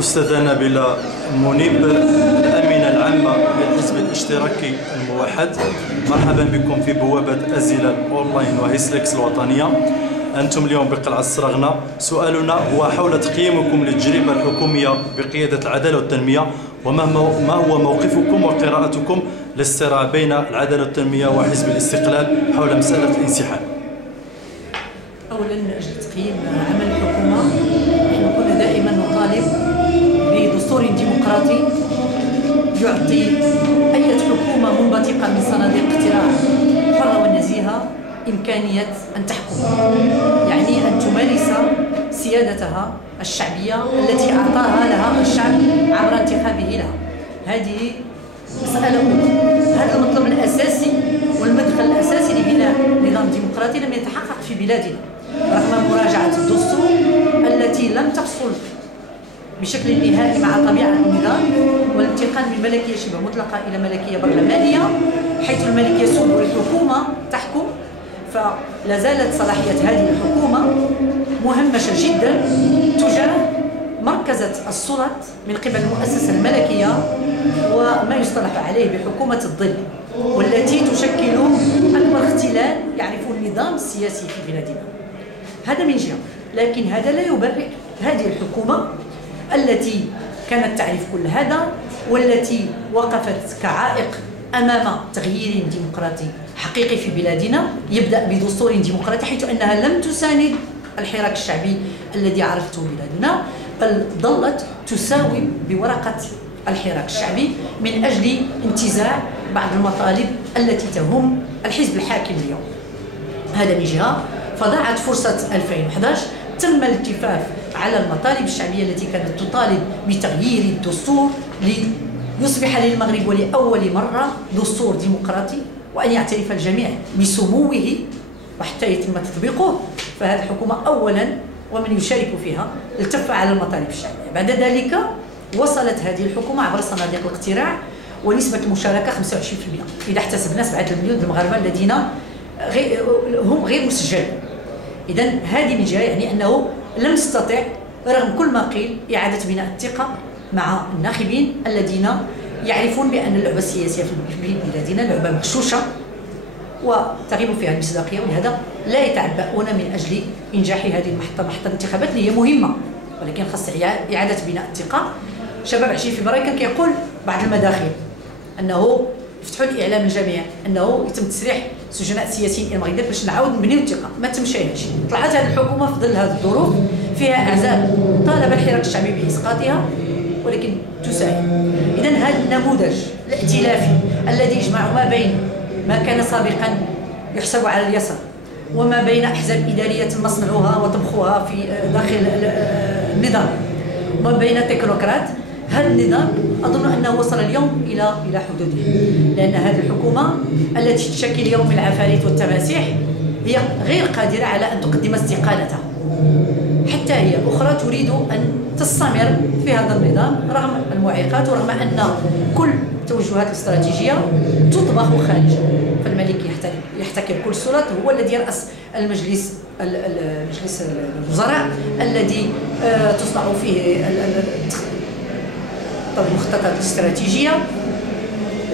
أستاذة نبيلة منيب، الأمينة العامة للحزب الاشتراكي الموحد، مرحبا بكم في بوابة أزيلة أونلاين وهيسلكس الوطنية. أنتم اليوم بقلعة السرغنة. سؤالنا هو حول تقييمكم للتجربة الحكومية بقيادة العدالة والتنمية، ما هو موقفكم وقراءتكم للصراع بين العدالة والتنمية وحزب الاستقلال حول مسألة الانسحاب؟ أولا من أجل تقييم عمل الحكومة، نحن كنا دائما نطالب بدستور ديمقراطي يعطي أي حكومة منبثقة من صناديق اقتراع حرة ونزيهة إمكانية أن تحكم، يعني أن تمارس سيادتها الشعبية التي أعطاها لها الشعب عبر انتخابه لها. هذه مسألة أولى. هذا المطلب الأساسي والمدخل الأساسي لبناء نظام ديمقراطي لم يتحقق في بلادنا رغم مراجعة الدستور التي لم تفصل بشكل نهائي مع طبيعة النظام والانتقال من ملكية شبه مطلقة إلى ملكية برلمانية، حيث الملكية سلب الحكومة تحكم. فلا زالت صلاحية هذه الحكومة مهمشة جدا تجاه مركزة السلطة من قبل المؤسسة الملكية وما يصطلح عليه بحكومة الظل، والتي تشكل أكبر اختلال يعرفه النظام السياسي في بلادنا. هذا من جهة، لكن هذا لا يبرر هذه الحكومة التي كانت تعرف كل هذا والتي وقفت كعائق أمام تغيير ديمقراطي حقيقي في بلادنا يبدأ بدستور ديمقراطي، حيث أنها لم تساند الحراك الشعبي الذي عرفته بلادنا، بل ظلت تساوم بورقة الحراك الشعبي من أجل انتزاع بعض المطالب التي تهم الحزب الحاكم اليوم. هذا من جهة. فضاعت فرصة 2011، تم الاتفاق على المطالب الشعبية التي كانت تطالب بتغيير الدستور ليصبح للمغرب ولأول مرة دستور ديمقراطي وأن يعترف الجميع بسموه وحتى يتم تطبيقه. فهذه الحكومة أولا ومن يشارك فيها التف على المطالب الشعبية. بعد ذلك وصلت هذه الحكومة عبر صناديق الاقتراع ونسبة المشاركة 25%، إذا احتسبنا 7 مليون المغاربة الذين هم غير مسجلين. إذن هذه من جهة يعني أنه لم تستطع رغم كل ما قيل إعادة بناء الثقة مع الناخبين الذين يعرفون بأن اللعبة السياسية في بلادنا لعبة مغشوشة وتغيب فيها المصداقية، ولهذا لا يتعبؤون من أجل إنجاح هذه محطة الانتخابات اللي هي مهمة، ولكن خاص إعادة بناء الثقة. شباب 20 فبراير كان كيقول بعض المداخل أنه يفتحوا الإعلام الجميع أنه يتم تسريح سجناء سياسيين إلى المغرب باش نعاود نبنيو الثقة. ما تمش هادشي. طلعت هذه الحكومة في ظل هذه الظروف فيها أحزاب طالب الحراك الشعبي بإسقاطها ولكن تساهم. إذن هذا النموذج الائتلافي الذي يجمع ما بين ما كان سابقا يحسب على اليسار وما بين أحزاب إدارية مصنعها وطبخها في داخل النظام وما بين تكنوقراط، هذا النظام أظن أنه وصل اليوم إلى حدوده، لأن هذه الحكومة التي تشكل يوم العفاريت والتماسيح هي غير قادرة على أن تقدم استقالتها، حتى هي أخرى تريد أن تستمر في هذا النظام رغم المعيقات ورغم أن كل التوجهات الاستراتيجية تطبخ خارجا. فالملك يحتكر كل السلطات، هو الذي يرأس مجلس الوزراء الذي تصنع فيه المخططات الاستراتيجية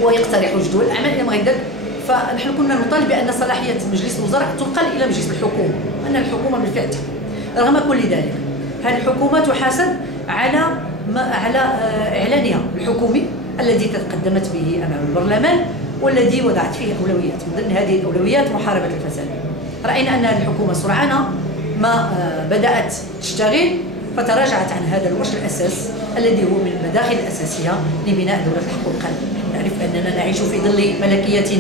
ويقترح جدول الأعمال إلى ما غير ذلك. فنحن كنا نطالب بأن صلاحية مجلس الوزراء تنقل إلى مجلس الحكومة، أن الحكومة بالفعل رغم كل ذلك هذه الحكومة تحاسب على إعلانها الحكومي الذي تقدمت به أمام البرلمان والذي وضعت فيه أولويات. من ضمن هذه الأولويات محاربة الفساد. رأينا أن هذه الحكومة سرعان ما بدأت تشتغل فتراجعت عن هذا الوجه الأساس الذي هو من المداخل الأساسية لبناء دولة الحق والقانون. نعرف أننا نعيش في ظل ملكية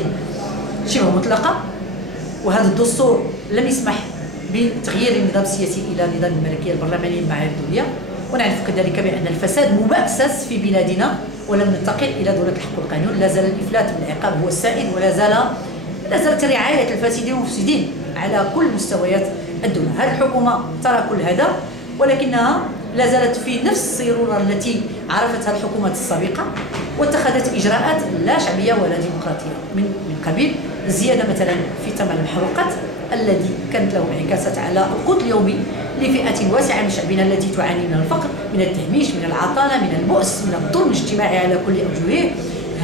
شبه مطلقة، وهذا الدستور لم يسمح بتغيير النظام السياسي إلى نظام الملكية البرلمانية المعاهد الدولية، ونعرف كذلك بأن الفساد مبأسس في بلادنا ولم ننتقل إلى دولة الحق والقانون. لا زال الإفلات والعقاب هو السائد، ولا زالت رعاية الفاسدين والمفسدين على كل مستويات الدولة. هذه الحكومة ترى كل هذا ولكنها لا زالت في نفس الصيرورة التي عرفتها الحكومات السابقة، واتخذت إجراءات لا شعبية ولا ديمقراطية من قبيل الزيادة مثلا في ثمن المحروقات الذي كانت له انعكاسات على القوت اليومي لفئة واسعة من شعبنا التي تعاني من الفقر، من التهميش، من العطالة، من البؤس، من الظلم الاجتماعي على كل أوجهه.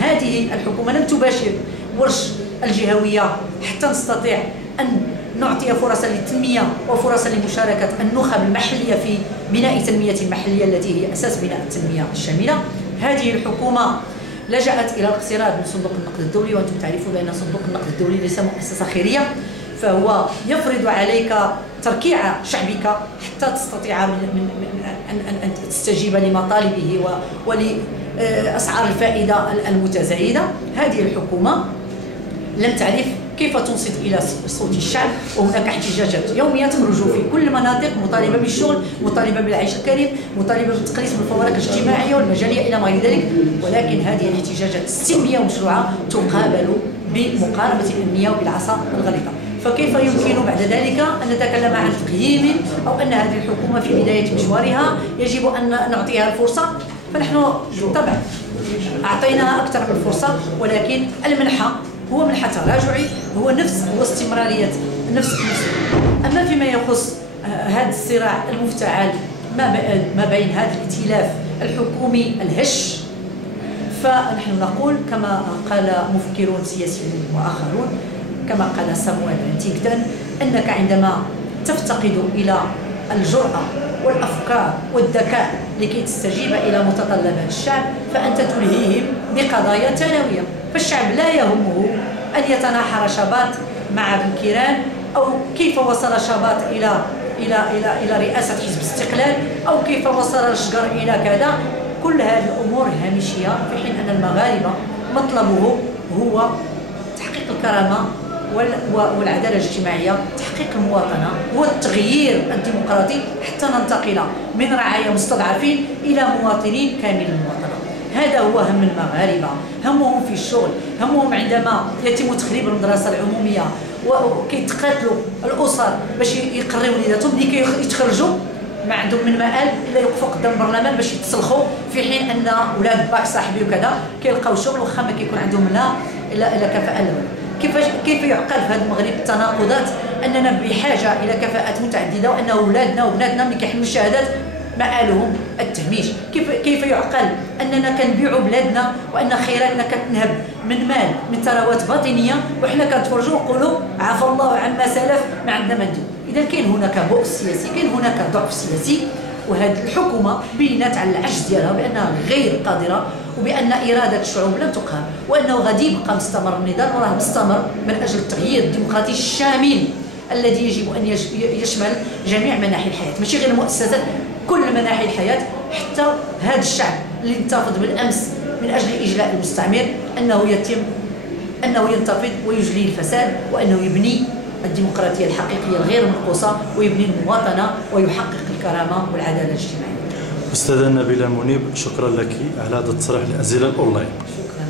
هذه الحكومة لم تباشر ورش الجهوية حتى نستطيع أن نعطي فرصا للتنمية وفرصا لمشاركة النخب المحلية في بناء تنمية محلية التي هي أساس بناء التنمية الشاملة. هذه الحكومة لجأت إلى الاقتراض من صندوق النقد الدولي، وأنتم تعرفون بأن صندوق النقد الدولي ليس مؤسسة خيرية، فهو يفرض عليك تركيع شعبك حتى تستطيع أن تستجيب لمطالبه ولأسعار الفائدة المتزايدة. هذه الحكومة لم تعرف كيف تنصت إلى صوت الشعب، وهناك احتجاجات يومية تخرج في كل المناطق مطالبة بالشغل، مطالبة بالعيش الكريم، مطالبة بالتقليص من الفوارق الاجتماعية والمجالية إلى غير ذلك. ولكن هذه الاحتجاجات السلمية ومشروعة تقابل بمقاربة الأمنية وبالعصا الغليظة. فكيف يمكن بعد ذلك أن نتكلم عن تقييم أو أن هذه الحكومة في بداية مشوارها يجب أن نعطيها الفرصة؟ فنحن بالطبع أعطيناها أكثر من فرصة، ولكن المنحة هو منحة تراجعي، هو استمرارية نفس. أما فيما يخص هذا الصراع المفتعل ما بين هذا الائتلاف الحكومي الهش، فنحن نقول كما قال مفكرون سياسيون وآخرون، كما قال سامويل هانتينغتون، أنك عندما تفتقد إلى الجرأة والأفكار والذكاء لكي تستجيب إلى متطلبات الشعب فأنت تلهيهم بقضايا ثانوية. فالشعب لا يهمه أن يتناحر شباط مع بن كيران، أو كيف وصل شباط إلى رئاسة حزب الاستقلال، أو كيف وصل الشجر إلى كذا. كل هذه الأمور هامشية، في حين أن المغاربة مطلبه هو تحقيق الكرامة والعدالة الاجتماعية، تحقيق المواطنة، هو التغيير الديمقراطي حتى ننتقل من رعايا مستضعفين إلى مواطنين كامل المواطنة. هذا هو هم المغاربة، همهم في الشغل، همهم عندما يتم تخريب المدرسة العمومية وكيتقاتلوا الأسر باش يقريو وليداتهم لكي يتخرجوا ما عندهم من مآل الا يوقفوا قدام البرلمان باش يتسلخوا، في حين ان اولاد باك صاحبي وكذا كيلقاو شغل واخا ما كيكون عندهم لا كفاءة لا. كيف يعقل في هذا المغرب التناقضات اننا بحاجه الى كفاءات متعدده، وان اولادنا وبناتنا ملي كيحملوا الشهادات مآلهم التهميش؟ كيف يعقل اننا كنبيعوا بلادنا وان خيراتنا كتنهب من مال من ثروات باطنيه وحنا كنتفرجوا ونقولوا عفى الله عما سلف ما عندنا ما ندير؟ اذا كاين هناك بؤس سياسي، كاين هناك ضعف سياسي، وهذه الحكومه بينت على العجز ديالها بانها غير قادره، وبان اراده الشعوب لن تقهر، وانه غادي يبقى مستمر النضال، وراه مستمر من اجل التغيير الديمقراطي الشامل الذي يجب ان يشمل جميع مناحي الحياه، ماشي غير المؤسسات، كل مناحي الحياه، حتى هذا الشعب اللي انتفض بالامس من اجل اجلاء المستعمر انه ينتفض ويجلي الفساد، وانه يبني الديمقراطيه الحقيقيه الغير منقوصه، ويبني المواطنه ويحقق الكرامه والعداله الاجتماعيه. استاذه نبيله المنيب، شكرا لك على هذا التصريح لأزيلة الأونلاين. شكرا.